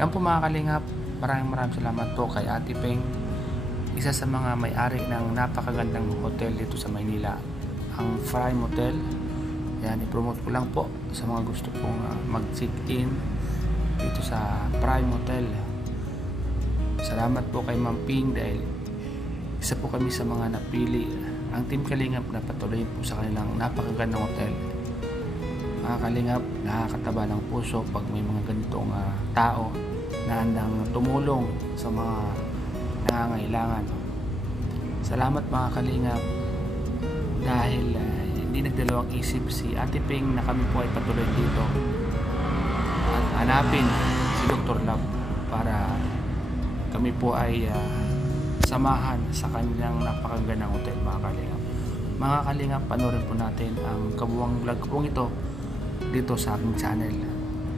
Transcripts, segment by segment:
Yan po mga kalingap, maraming salamat po kay Ate Peng, isa sa mga may-ari ng napakagandang hotel dito sa Maynila, ang Prime Hotel. Yan, i-promote ko lang po sa mga gusto pong mag-check-in dito sa Prime Hotel. Salamat po kay Ma'am Ping dahil isa po kami sa mga napili ang Team Kalingap na patuloy po sa kanilang napakagandang hotel. Mga Kalingap, nakakataba ng puso pag may mga ganitong tao na handang tumulong sa mga nangangailangan. Salamat mga Kalingap dahil hindi nagdalawang isip si Ate Ping na kami po ay patuloy dito at hanapin si Dr. Love para kami po ay samahan sa kanyang napakagandang hotel mga Kalingap. Mga Kalingap, panoorin po natin ang kabuwang vlog po ito dito sa aking channel.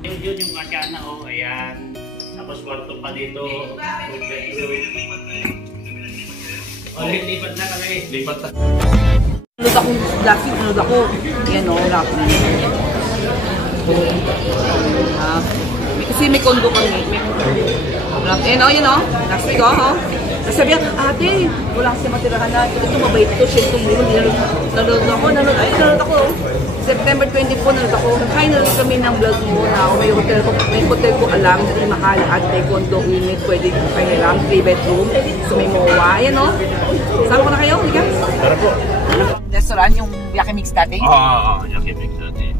Yun yung kasyana o, ayan. Tapos kwarto pa dito. Lipat na kami. Lipat na. Nanood ako, last week nanood ako. Yan o, rap na yun. Kasi may kondo kami. Yan o, yan o. Last week o. Sabi niya, ate, wala kasi matirahan na. Ito mabait ito, siya itong nanood ako. September 24 nanood ako. Kaya nanood kami ng vlog mo na may hotel ko alam, hindi mahal at may condo unit, pwede pahiram, 3 bedroom. So may MOA, yan o. Sama ko na kayo, hindi ka? Tara po. Restaurant, yung Yakimix dati? Oo, Yakimix dati.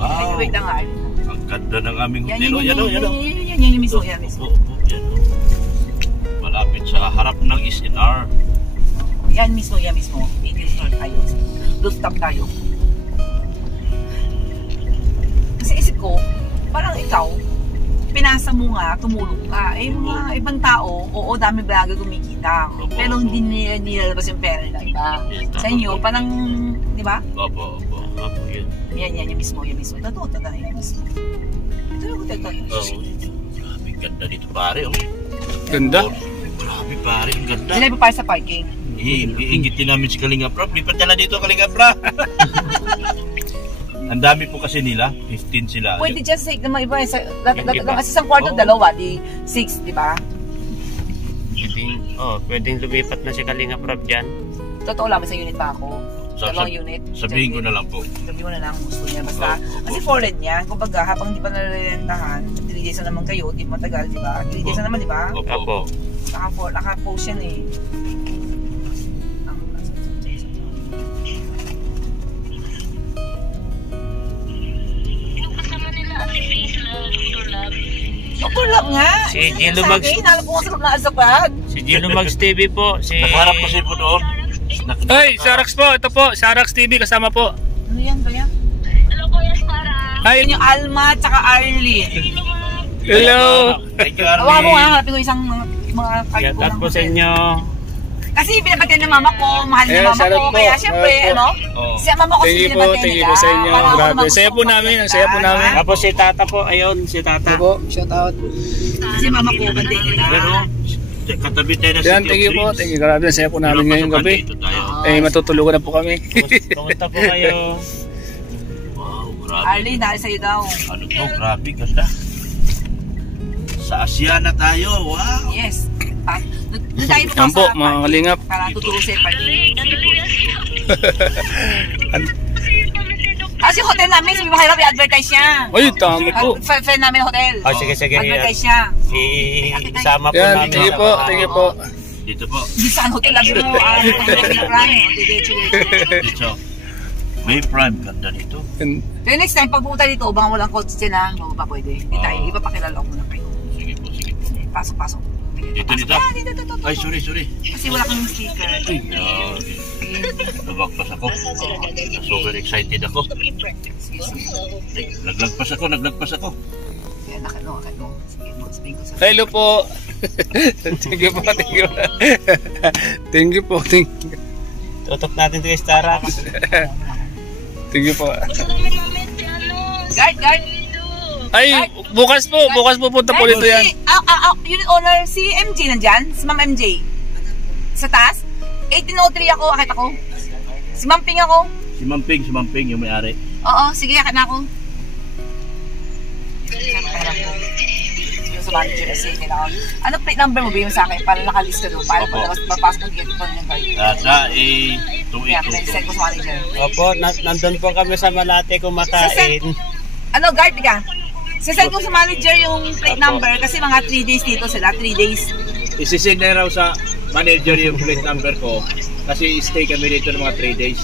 Wow. Wait lang nga. Ang ganda ng aming hotel. Yan yung mismo, yan mismo. Malapit sa harap ng SNR. Yan mismo. Resort tayo. Rooftop tayo. Kasi isip ko, parang ikaw, pinasa mo nga, tumulong ka. Eh, mga ibang tao, oo, dami vlogger kumikita. Pero hindi nilalabas yung pera nila iba. Sa inyo, parang, di ba? Opo, yun. Yan yung mismo. Ito, yan mismo. Ito yung hotel to. Grabe, ganda dito pare, oh. Ganda? Grabe pare, ang ganda. Sila pa sa parking. Iingitin namin si Kalingap Rob. Lipat na dito, Kalingap Rob. Ang dami po kasi nila, 15 sila. Pwede dyan sa mga iba. Kasi isang kwarto, dalawa, di 6, di ba? Pwedeng lumipat na si Kalingap Rob dyan. Totoo lang, sa unit pa ako. Dalawang unit. Sabihin ko na lang po. Sabihin mo na lang gusto niya. Basta, kasi foreign niya. Kumbaga, habang hindi pa narerentahan, 3 days na naman kayo, di matagal, di ba? 3 days na naman, di ba? Opo. Naka-post yan eh. Dr. Love nga! Si Gino Mags. Hinalap ko nga sa naasapan. Si Gino Mags TV po. Nakaharap po siya po doon. Hey, Sarax po, ito po, Sarax TV kasama po. Ano yan ba yan? Hello, Kuya Sara. Hi. Yung Alma tsaka Arlene. Hello. Thank you, Awa mo Arlie. nga, hanapin ko isang mga Shout out po sa inyo. Kasi pinapatid ng mama ko, mahal ng mama shoutout ko. po. Kaya syempre, ano? Oh. Si mama ko Thank you po, pinapatid thank you nila. po sa inyo. Para ako Grabe. naman Saya po gusto namin, ko ang saya po magpunta, namin. diba? Tapos si Tata po. Ayun, si Tata. Po, shout out. Kasi mama ko, pati nila. Pero, katabi tayo na Yan, thank you po. Thank you, grabe. Ang saya po namin ngayong gabi. Matutulugan na po kami. Kumusta po kayo? Wow, grabe. Arlene, dahil sa'yo daw. Ano to? Grabe, ganda. Sa Asia na tayo. Wow. Yes. Doon tayo po Yan po, sa mga Kalingap. para tuturo sa parking. Galing. Kasi hotel namin, sabi mo kayo, i-advertise niya. Ay, tama po. Friend namin hotel. Sige. Advertise niya. Isama po Yan, namin. thank you po, thank you po. Dito po. Di saan hotel, lagi mo, Dito. May prime ganda dito. So next time, pag pumunta dito, baka walang kotse na, pa pwede. Hindi tayo, ipapakilala ko muna kayo. Sige po. Pasok. Dito. Dito. Ay, sorry. Kasi wala kang sticker. Ay, nabagpas ako. Super excited ako. Naglagpas ako. Kaya nakano. Sige, sabihin ko sa... Hello po. Thank you po. Thank you po. Tutok natin kay Starax. Thank you po. Guard. Ay, bukas po punta po dito yan. Unit owner, si MJ nandyan? Si Ma'am MJ? Sa taas? 1803 ako, akit ako. Si Ma'am Ping ako. Si Mamping yung may-ari. Oo, sige, akit na ako. Saan pera ko? Yung sa manager kasi kailangan. Ano plate number mo ba yung sa akin? Para nakalista doon. Para pag papasok mo dito ng card. Tata, Kaya pinag-send ko sa manager. Opo, nandun po kami sa Malate kumakain. Ano, guard ka? Sasend ko sa manager yung plate number kasi mga 3 days dito sila. 3 days. Isisend na raw sa manager yung plate number ko kasi stay kami dito ng mga 3 days.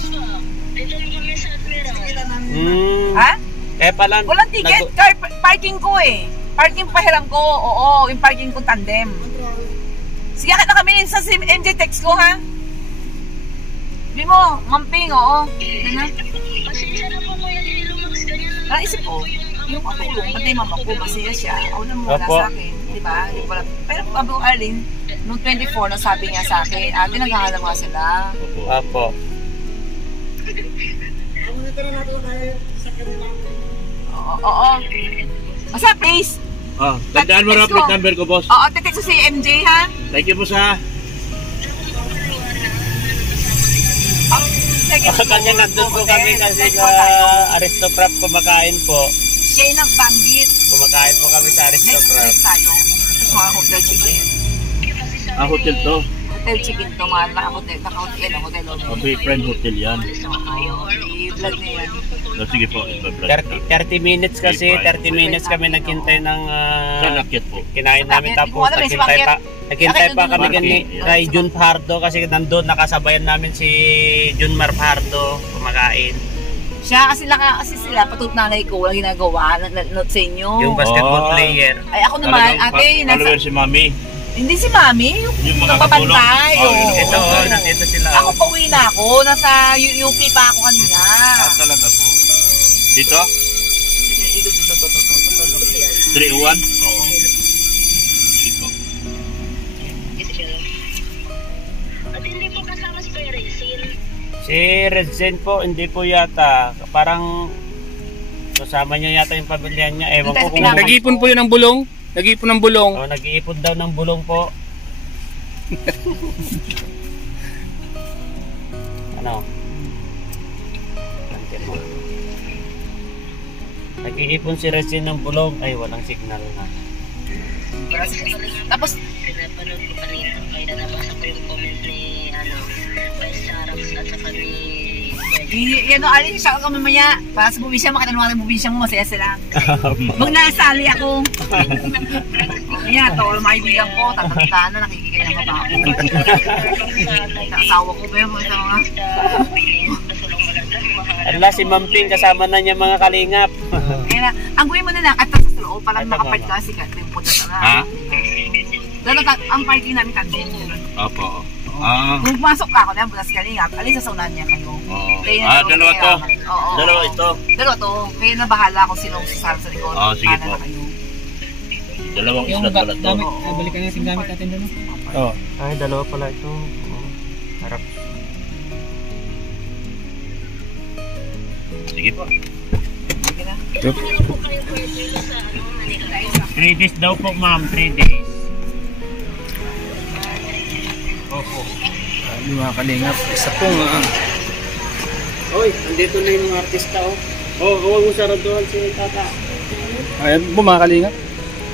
Ha? Pala. Walang ticket. Car parking ko eh. Parking pahiram ko. Oo, yung parking ko tandem. Sige, na kami sa MJ text ko ha. Sabi mo, mamping, oo. Ano? Pasensya na po Kuya Lumax, ganyan lang. Naisip ko, yung patulong, pati mama ko, masaya siya. Ako na muna Opo. sa akin. Diba? Pero Abu Arlene, noong 24, nasabi niya sa akin, ate, naghahanap nga sila. Opo. Oo. Masa, please? Tandaan mo raw plate number ko, boss. Oo, titik ko si MJ, ha? Thank you, boss, ha. Second Kanya nandun po kami kasi sa Aristocrat kumakain po. Siya yung nagbanggit. Kumakain po kami sa Next Aristocrat. week tayo. Tapos mga hotel chicken. Hotel to. Hotel chicken to, mga naka-hotel. Naka-hotel. Okay, friend hotel yan. I-vlog na yan. Sige po. 30 minutes kasi, 30 minutes kami naghintay ng Sanakit po. kinain namin tapos naghintay pa kami kay Jun Pardo kasi nandun nakasabayan namin si Junmar Pardo kumakain. Siya kasi sila, patut nanay ko, walang ginagawa, note sa inyo. Yung basketball player. Ay ako naman, ate, Follower si Mami. hindi si Mami, yung mga nagpapantay. katulong. Ito, nandito sila. Ako pauwi na ako, nasa UP pa ako kanina. Talaga po. Dito? 301? Sige po. At hindi po kasama si Kuya Racing. Si Redzen po, hindi po yata. Parang kasama niyo yata yung pamilya niya. Ewan ko kung Nag-iipon po yun ng bulong. Nag-iipon ng bulong. nag-iipon daw ng bulong po. Ano? Nandiyan mo. Nag-iipon si Redzen ng bulong. Ay, walang signal na. Tapos, Pinapanood ko kanina. Kaya nabasa ko yung comment ni Vice Charax at saka ni yan o, alin siya ako mamaya. Para sa buwisya, makita naman ng buwisya mo, masaya sila. Mag nasali ako. Kaya to, maibigan ko, tatanda na, nakikigay ng baba ko. Asawa ko ba yun? Ito mga. Ala, si Mamping kasama na niya mga kalingap. Kaya na, ang gawin mo na lang, at sa loob, parang nakapart ka, sikat yung punta na. Ha? Dalo, ang parking namin kantin. Opo. Kung pumasok ka ako na, butas ka lingap, alin sa saunan niya kayo. Kayo na Dalawa to. Oo. Dalawa ito. Dalawa to. Kayo na bahala kung sinong sasarap sa likod. Sige Paano po. na kayo. Dalawang isla pala to. Balikan natin gamit natin doon. Oh. Ay, dalawa pala ito. Harap. Sige po. Sige na. 3 days daw po, ma'am. 3 days. Opo. Yung mga kalingap. Isa pong Oy, nandito na yung mga artista, oh. Oh, huwag mo saraduhan si Tata. ayan po mga kalingap.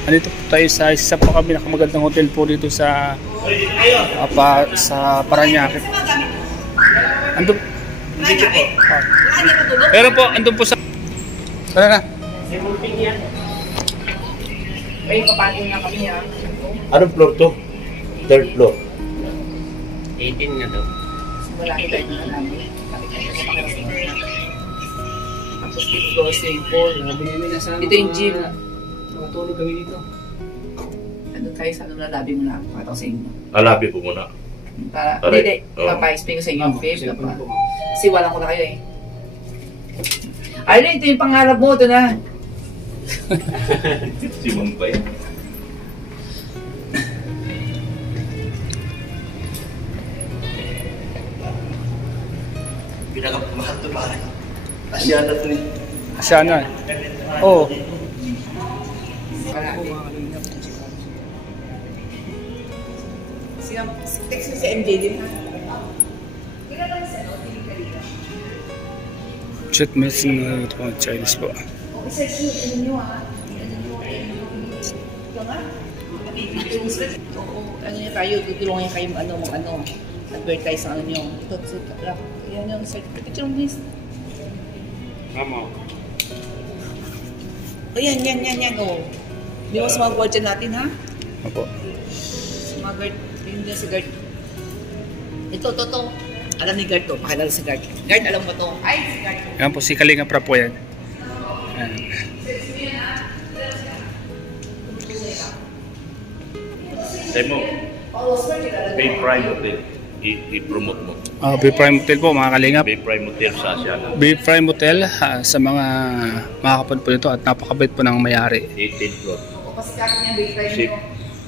Andito po tayo sa isa po kami nakamagandang hotel po dito sa sa Parañaque. Andun. Pero po, andun po sa... Tara na. Si Munting yan. Ay, papanin na kami ha. Anong floor to? Third floor. 18 nga daw. Wala kita dito namin. Tapos dito swimming pool. Ito yung gym. Matulog kami dito. Ano tayo sa ano na labi mo na. Pakita ko sa inyo. Alabi po muna. Para, Aray. hindi, Oo. papa-explain ko sa inyo yung fave. Kasi walang ko na kayo eh. Ay, ito yung pangarap mo. Ito na. Si Mambay. Pinakamahal to pare. Asyana to eh. Asyana. Oo. Text mo si MJ din ha. Chat message na ito mga Chinese po. O, isa-search nyo ha. nga. Oo, ano niya tayo, tutulungan niya kayo advertise ang ano niyo. Ito, yan yung picture mo please. Mama. O yan, oh. Di mo sa mga guardian natin, ha? Opo. Sa mga guard, yun din si guard. Ito. Alam ni guard to, pakilala si guard. Guard, alam mo to? Ay, si guard. Yan po si Kalinga Prab po yan. Ayan. Say mo, Bay Prime Hotel. I-promote mo. Bay Prime Hotel po mga Kalingap. Bay Prime Hotel sa Asiana. Bay Prime Hotel sa mga makakapad po nito at napakabait po ng may-ari. 18th floor. O, kasi kaya niya, big time Ship. mo.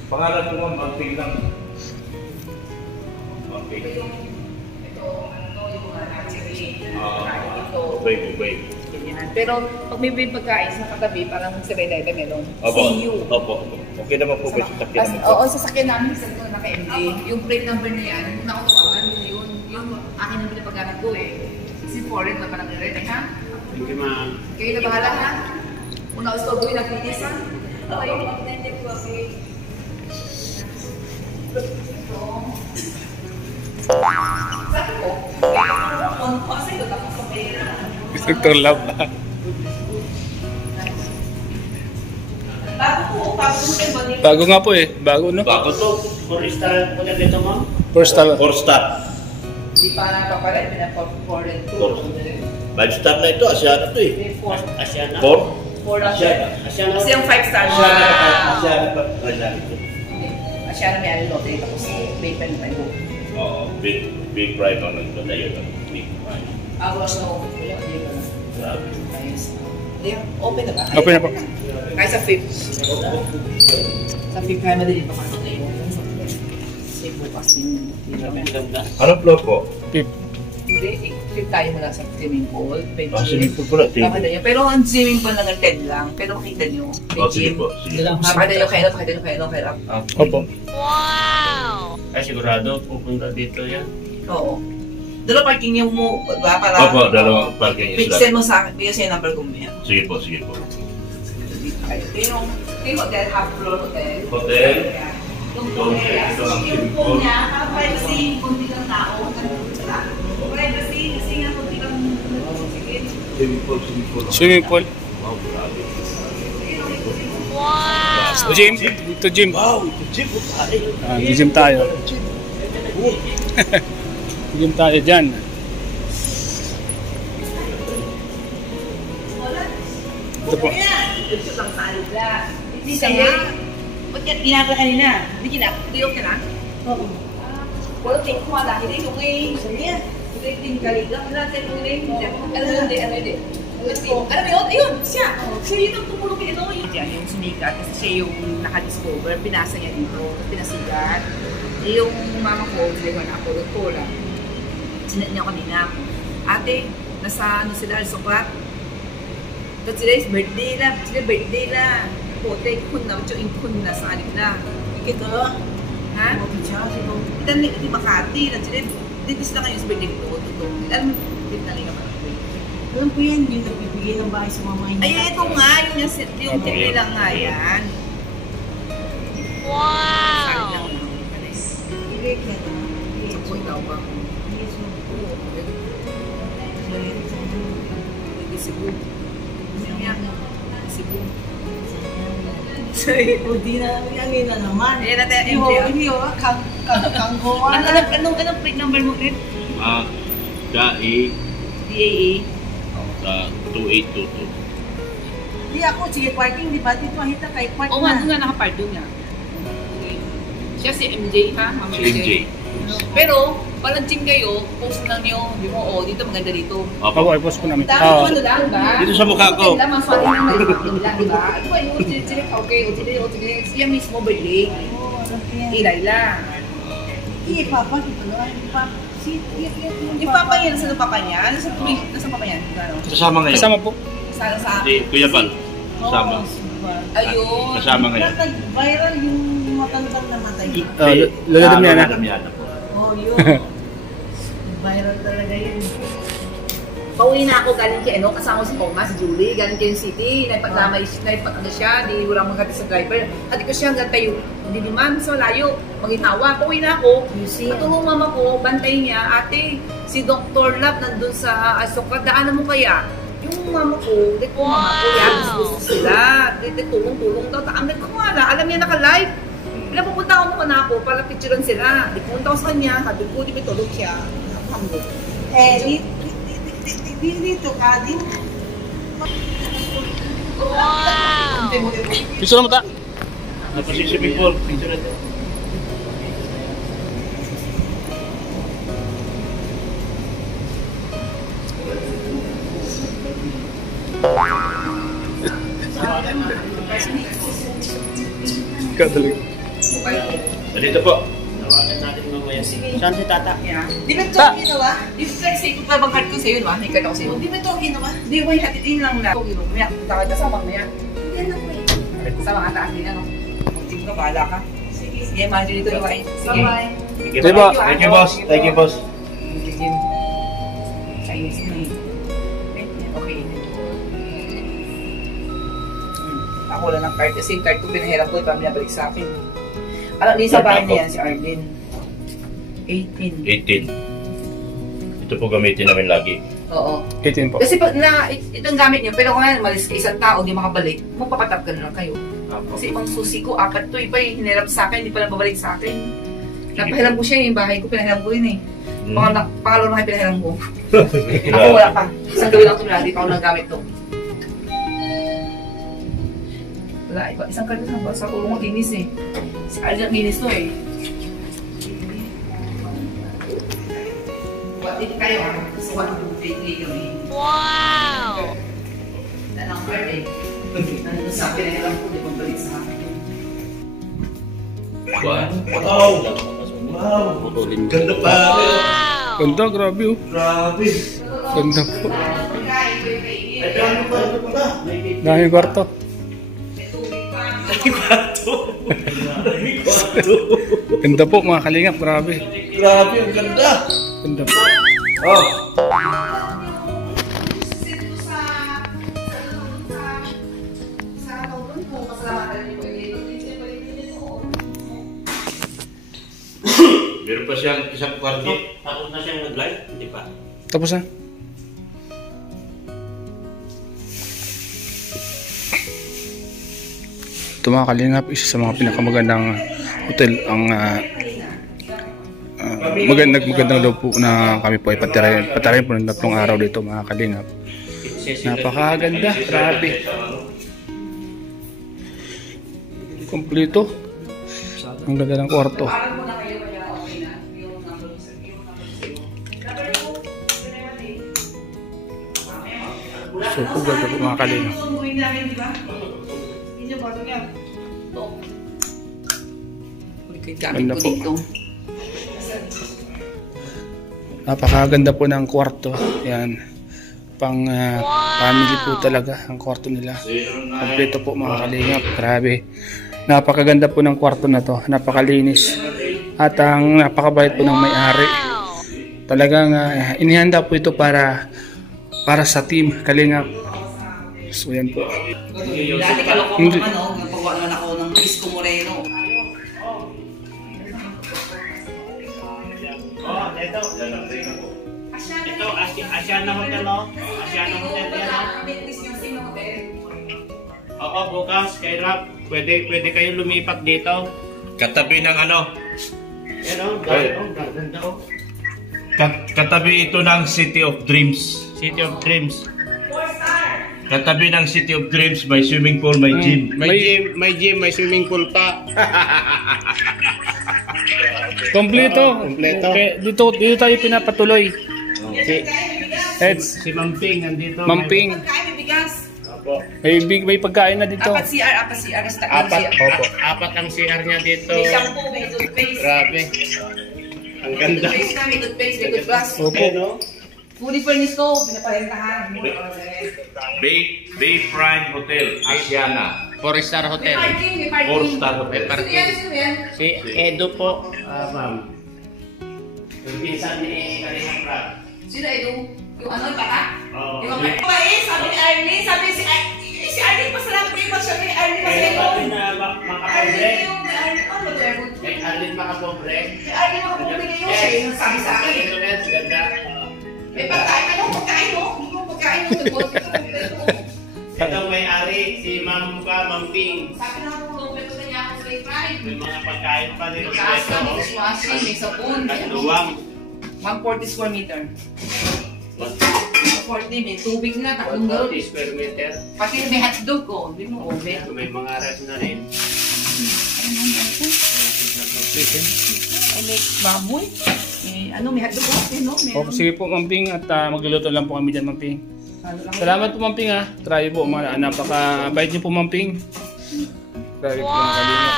Pangalan ko ma'am, Magping lang. Magping. Ito, yung mga natin. Ito. Bay. Ganyan. Pero pag may pagkain sa katabi, parang 7-Eleven meron. Opo. See you. Opo. Okay naman po ba sa takyan namin? Oo, sasakyan namin sa ito naka-MD. Yung plate number na yan, kung nakutuwakan, yun yung akin ang pinapagamit ko eh. Si foreign na parang rin eh, ha? Thank you, ma'am. Kayo na bahala ha? Una gusto ko yung nagpitis ha? Okay. Sabi ko, kung kasi ito tapos sa pera. Dr. Love. Bago mo kayo manig. Bago nga po eh. Bago no? Bago to. 4-star po na dito, ma'am. First time. 4 star. Di pa napapalit, pinapa-foreign to. 5 star na ito. Asiana to eh. Asiana. 4? Asiana. Kasi yung 5-star siya. Asiana pa. Asiana ito. Asiana may ano lote, tapos may pen pa yun. Oo. Big Prime ang nagpatayo ng Big Prime. Agos na open ko yun. Grabe. Ayos. Open na ba? Open na po. Kahit sa 5th. Sa 5th kaya madali pa kasi tayo. Kasi bukas din. Anong floor po? Pip. Hindi, 5th tayo mula sa swimming pool. Swimming pool pala. Tama na yun. Pero ang swimming pool lang ng 10 lang. Pero makita nyo. Sige po. Sige. Makita nyo kayo. Opo. Ay, sigurado, pupunta dito yan. Oo. Dalawa parking yung mo, ba? Para... Opo, dalawang parking Wait, slot. send mo sa akin. Bigyan sa'yo number ko mo yan. Sige po. Yung hotel, half floor hotel. Hotel. Yung Ito ang yung swimming pool pool. niya, parang privacy, kunti lang tao. Privacy, kasi nga kunti lang. Swimming pool. Wow, grabe. Wow! Gym. Ito gym. Wow, ito jeep po tayo. Gym tayo. Gym tayo dyan. Ito po. Ito lang salid lang. Hindi kaya. Ba't yan ginagawa kanina? Hindi ginagawa. Hindi okay na? Oo. Wala tayo kuha lang. Hindi okay. Sige. Hindi kaligang. Wala tayo okay. Hindi. Alam mo yun? Ayun, siya. Siya yun ang tumulong kay Inoy. Yan, yung sumikat. Kasi siya yung nakadiscover. Pinasa niya dito. Pinasigat. Yung mama ko, sila na ako, doon lang. Sinat niya kanina. Ate, nasa ano sila, Sokrat. Tapos sila is birthday na. Pote, kun na. Ito yung kun na sa anim na. Ito? Ha? Ito di Makati. Dito sila kayo sa birthday ko. Alam mo, dito na lang ako. Alam ko yan, yung nagbibigay ng bahay sa mga mga Ay, ito nga, yung tibli lang nga yan. Wow! Bigay ka na. Ako ikaw ba? Yes, ma'am. Hindi Cebu. Cebu. O di na, yangin na naman. Ayan natin, Hindi ho, kanggoa na. Anong plate number mo, Red? DAE DAE. sa 2822. Di ako, sige parking, di ba? Dito mahita kay park Oo nga, doon na. nga nakapark doon nga. Siya si MJ ha? Mama Si MJ. Pero, palansing kayo, post lang nyo, di mo, oh, dito maganda dito. Opo, i-post ko namin. Dami ano lang, ba? Dito sa mukha ko. Lang, maswali lang, malipakin lang, di ba? Ano ba yun? Sila, okay, o sila, siya mismo birthday. Oo, alam ko yan. Ilay lang. Iya, papa, dito na. Yung papa niya, nasa papa niya? Nasa papa niya? Ano? Kasama ngayon. Kasama po. Sa Si Kuya Bal. Kasama. ayun. Kasama ngayon. Nag-viral yung matandang namatay. Lola Damiana. Damiana po. Oh, yun. Viral talaga yun. Pauwi na ako galing kay ano, kasama si Poma, si Julie, galing kay City, naipaglamay ano siya, di wala mong gati sa driver. Hati ko siya hanggang tayo, hindi naman, so layo, maginawa. Pauwi na ako, natulong mama ko, bantay niya, ate, si Dr. Love nandun sa Asokra, daanan mo kaya? Yung mama ko, di ko mama ko, yan, gusto sila, di tulong-tulong daw, ang ko nga alam niya naka-live. Pinapupunta ako naman ako, para picturean sila. Di punta ako sa kanya, sabi ko, di may tulog siya. Dito ka, dito. Picture mo ta. Napasig si Big Paul. Picture na to. Kadaling. Dito po. Tawagan natin mamaya si... Saan si Tata? Di ba ito ang ginawa? Yung flexi ko pa bang card ko sa'yo, no? May card ako sa'yo. Di ba ito ang ginawa? Hindi, may hatitin lang na. Ito, may takad ka sa mga yan. Yan ako eh. Sa mga taas din, ano? Sige ka, bahala ka. Sige, imagine dito yung kain. Sige. Bye-bye. Diba? Thank you, boss. Thank you, boss. Sige. Chinese na eh. Okay. Ako wala ng card. Kasi yung card ko pinahirap ko, ipang binabalik sa akin. Alam, di sa bahay niya yan, si Arlene. 18. 18. Ito po gamitin namin lagi. Oo. 18 po. Kasi pag na, itong gamit niya, pero kung malis ka isang tao, di makabalik, magpapatap ka na lang kayo. Kasi ibang susi ko, 4 to, iba eh, hinirap sa akin, hindi pa lang babalik sa akin. Napahiram ko siya yung bahay ko, pinahiram ko rin eh. Pangalawa na kayo pinahiram ko. Ako wala pa. Isang gawin lang ito na, di pa ako nagamit to. Wala, iba, isang kanya sa tulong ko, linis eh. Si Arlene, linis to eh. Dito kayo ah. So, 1, 2, 3 kami. Wow! Tanang card eh. Nandun sa akin, alam ko, di ba balik sa akin. Wow! Ganda pa! Ganda, grabe oh. Grabe! Ganda po. Daming kwarto. Ganda po mga kalingap, grabe. Grabe, ang ganda! Ganda po. Oh! Meron pa siyang isang kwarto. Tapos na siyang nag-live? Hindi pa. Tapos na. Ito mga kalingap, isa sa mga pinakamagandang hotel ang magandang loob po na kami po ay patirayan po ng 3 araw dito mga kalingap. Napakaganda, grabe. Kompleto. Ang ganda ng kwarto. So, kung ganda po mga kalingap. Ganda po. Napakaganda po ng kwarto. Yan. Pang family po talaga ang kwarto nila. Kompleto po mga kalingap. Grabe. Napakaganda po ng kwarto na to. Napakalinis. At ang napakabait po ng may-ari. Talagang inihanda po ito para sa team kalingap. So yan po. Dati kaloko naman oh, nagpagawa naman ako ng Isko Moreno. Oh, ito. Ito, Asiana Hotel, no? Asiana Hotel yan, no? Oo, bukas, kay Rap, pwede kayo lumipat dito. Katabi ng ano? Yan, oh, ganda, oh. Katabi ito ng City of Dreams. City of Dreams. Katabi ng City of Dreams, may swimming pool, may gym. May gym, may swimming pool pa. Kompleto. Okay, dito tayo pinapatuloy. Si Mamping nandito. Mamping. Pagkain, may bigas. Opo. May pagkain na dito. Apat CR. Apat ang CR niya dito. May shampoo, may toothpaste. Grabe. Ang ganda. Toothpaste na, may toothpaste, may toothbrush. Opo. Fully furnished to, pinaparentahan. Bay Prime Hotel, Asiana. 4-star hotel. May parking, may parking. 4-star hotel. Sino yan? Si Edo po, ma'am. Yung pinsan ni Kalina Prab. Sino Edu? Yung ano, yung pata? Oo. Ikaw ba? Ikaw ba sabi ni Arlene, sabi si Arlene, pasalamat kayo pa siya kay Arlene Kaya Masayong. pati na makapobre. Arlene yung, Arlene, ano ba yun? Kay Arlene makapobre. Si Arlene makapumin kayo siya, yung sabi sa akin. Ito na, ganda. May pagkain, ano pagkain mo? Hindi mo pagkain mo, Ito may-ari, si Ma'am Ping. sabi na ako, kompleto na niya ako sa fried. May mga pagkain pa rin. May kasa, may dishwashing, may sabon. At luwang. 140 square meter. 140, may tubig na, tatlong galon. 140 square meter. Pati may hotdog ko, hindi mo oven. May mga ras na rin. Ay, may baboy. Ano, may hotdog ko, no? Oh, sige po, Ma'am Ping, at magluluto lang po kami dyan, Ma'am Ping. Ano lang Salamat po, Ma'am Ping, ha. Try po, napakabait niyo po, Ma'am Ping. Grabe po,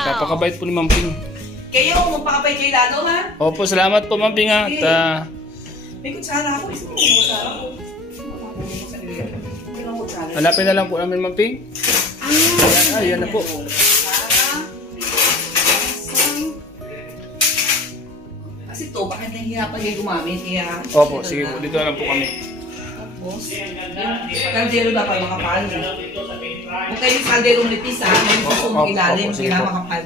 napakabait po ni Ma'am Ping. kayo, magpakapay kayo lalo, ha? Opo, salamat po, Ma'am Ping, ha. At, May kutsara ako. Isa mo kutsara ko. May kutsara. hanapin na lang po namin, Ma'am Ping. Ayan na po. Kasi to, bakit nahihirapan kayo gumamit? Kaya, Opo, sige po, dito na lang po kami. tapos, yung kaldero dapat makapal. Huwag kayo yung kaldero manipis, ha? May gusto mong Opo, ilalim, sige kaya po. makapal.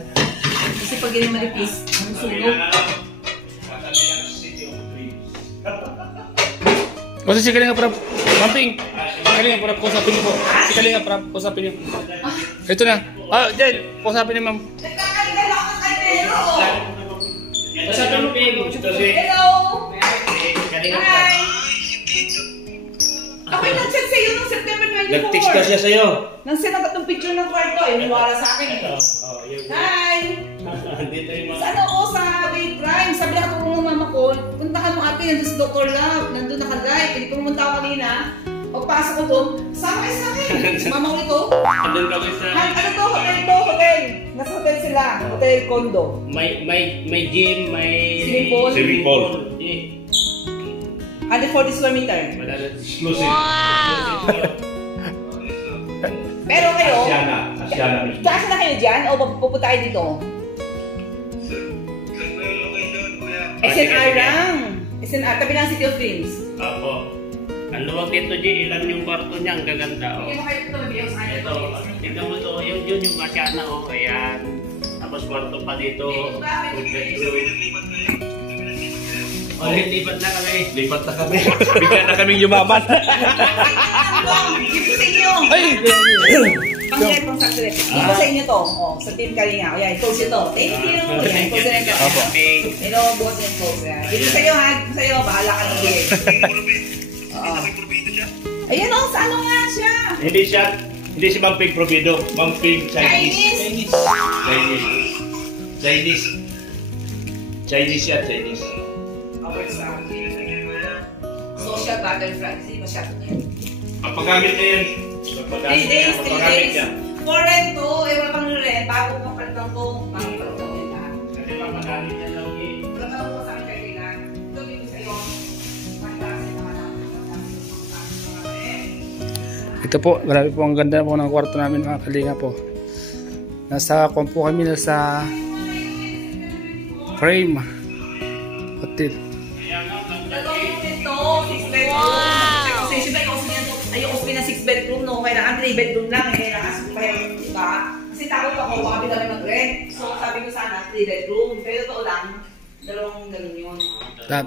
Kasi pag yun manipis, ang sunog. O si Kalinga Prab, Ma'am Ping. Kalinga Prab, kusapin niyo po. Si Kalinga Prab, kusapin niyo. Ito na. Jen, kusapin niyo, Ma'am. Nagkakaldero ako ng kaldero! Masarap ang Ping. Kasi, Hello! kanina pa. Hi! Ako'y nag-send sa'yo noong September 24. Nag-text ka siya sa'yo. Nang-send ako itong picture ng kwarto. Eh, niwala sa akin eh. Hi! Dito yung mga... Saan ako sa Bay Prime? Sabi ako ng mama ko, puntahan mo ate, nandun si Dr. Love. Nandun naka-live. Hindi ko pumunta ako kanina. Pagpasok ko doon, sama kayo sa akin. Mama ko ito. Andun kami sa... Ano to? Hotel to? Hotel. Nasa hotel sila. Hotel condo. May gym, may... Swimming pool. Swimming pool. 140 square meter. Exclusive. Pero kayo, Asiana. kasi na kayo dyan o pupunta kayo dito? SNR lang. SNR, tabi ng City of Dreams. Opo. Ang luwag dito, G, ilan yung kwarto niya, ang gaganda, oh. Hindi mo kayo ito mabiyaw sa kanya. Ito, tingnan mo to, yun yung Asiana, oh, ayan. Tapos kwarto pa dito, good bedroom. Oh, lipat na kami. Lipat na kami. Bigla na kaming yumaman. Dito sa inyo. Ay! Pang-share, pang-share. Dito sa inyo to. Oh, sa Team Kalinga. O yan, close ito. Thank you. Yan, close na ito. Opo. Pero bukas yung close. Dito sa iyo ha. Dito sa iyo. Bahala ka ng bigay. Oo. Ayan o. Sa ano nga siya? Hindi si Ma'am Ping Provido. Ma'am Ping Chinese. Chinese yan, Chinese. Social battlefront. Hindi masyado niya. Papagamit na yan. 3 days, 3 days. For rent to. Eh, wala pang rent. Bago pang palitan to. Bago palitan to nila. Kasi papagamit na lang yun. Wala pa ako sa akin kailan. Ito dito sa iyo. Ito po, marami po ang ganda po ng kwarto namin, mga Kalinga po. Nasa kompo kami na sa Frame Hotel. Gagawin mo nito, 6 bedroom. Kasi syempre ayoko sabihin na 6 bedroom, no? Kailangan 3 bedroom lang, kailangan kayo, diba? Kasi takot ako, baka bigla kami mag-rent. So sabi ko sana 3 bedroom, pero totoo lang, dalawang ganun yun.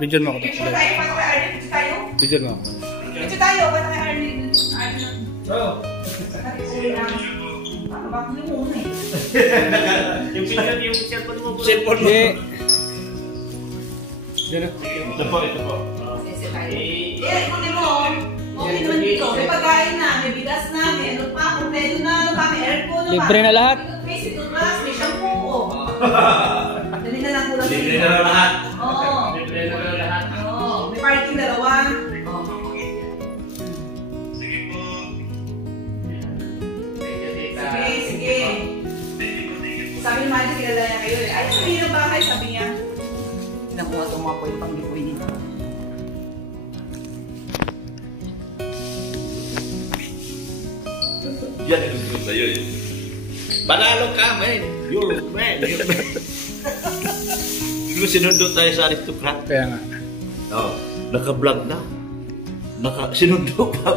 Picture mo ako. Picture tayo, paano kay Arlene? Picture tayo? Picture mo ako. Picture tayo, paano kay Arlene? Arlene. Paano ba? Ano mo muna eh? Yung cellphone mo. Cellphone mo. Ito po. Sese tayo. Eh, kunin mo. Okay naman dito. May pagkain na, may bigas na, may ano pa, kompleto na, ano pa, may aircon na pa. Libre na lahat. May toothbrush, may shampoo. Oh. Dali na lang kulang. Libre na lahat. Oo. Libre na lahat. Oo. May parking dalawa. Oo. Sige. Sabi ni Manny, kilala niya kayo eh. Ay, sabi niya bahay, sabi niya. Nakuha itong mga po yung pang-giveaway dito. Yan ang gusto sa'yo eh. Panalo ka, man. You're man. Siguro sinundo tayo sa aristocrat. Kaya nga. Oo. Naka-vlog na. sinundo pa.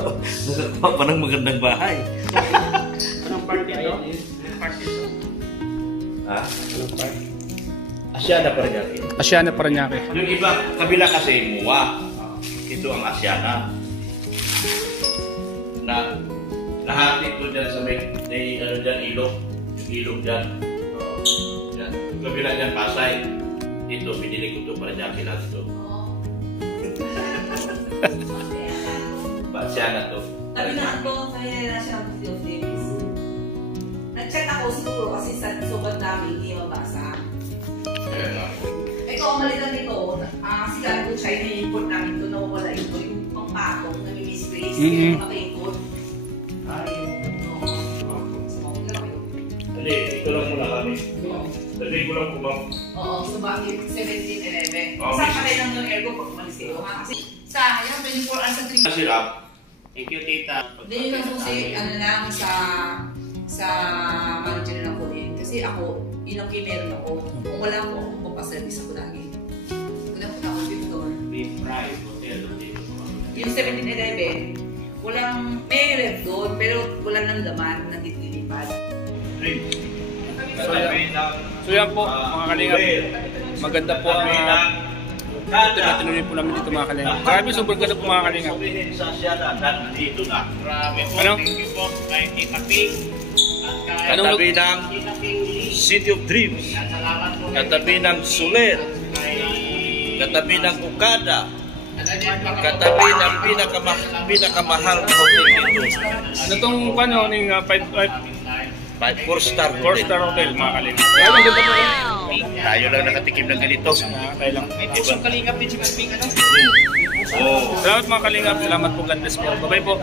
Nakakuha pa ng magandang bahay. Anong party ito? Anong party ito? Ha? Anong party? Asyana Paranaque. Asyana Paranaque. Yung iba, kabila kasi Muwa. Ito ang Asyana. Na lahat ito dyan sa may ano dyan, ilog. Yung ilog dyan. Dyan. Yung kabila dyan, Pasay. Dito, pinili ko ito Paranaque lahat ito. Asyana to. Sabi na ako, kaya na siya ang City of Davis. Nag-check ako siguro kasi sa sukat namin hindi mabasa. Ito, ang malitan nito, kasi galing ko China yung import namin ito, nawawala ito, yung pangpatong na may misplace, yung maka-import. Dali, ito lang muna kami. Dali ko lang kumang. Oo, so bakit 17-11? Oh, Saan pa kayo ng aircon pag umalis kayo? Kasi sa, yung 24 hours sa 3 Kasi lang, Thank you, tita. Hindi yun lang kasi ano lang sa manager lang ko din. Kasi ako, yun ang meron ako. Kung wala ko, ako papaservice ako lagi. Wala po ako dito. Beef fry, hotel, dito. Yung 17-11, walang, may ref doon, pero wala nang laman na ditilipad. So yan po, mga kalingap. Maganda po ang hotel na tinuloy po namin dito, mga kalingap. Grabe, sobrang ganda po, mga kalingap. sabihin sa Asyana, nandito na. Grabe po. Ano? Thank you po kay Tita Ping. At kay Anong- Katabi ng Tita Ping Lee. City of Dreams. At salamat po. Katabi ng Soler. Kay Katabi ng Okada. Katabi ng pinakamahal na hotel dito. Ano itong paano, ng 4-star 4-star hotel, mga kalingap. Kaya maganda po yan. Tayo lang nakatikim ng ganito. Tayo lang. pusong kalingap din si Ping, ano? Oh. Salamat, mga kalingap. Salamat po, God bless po. Bye-bye po.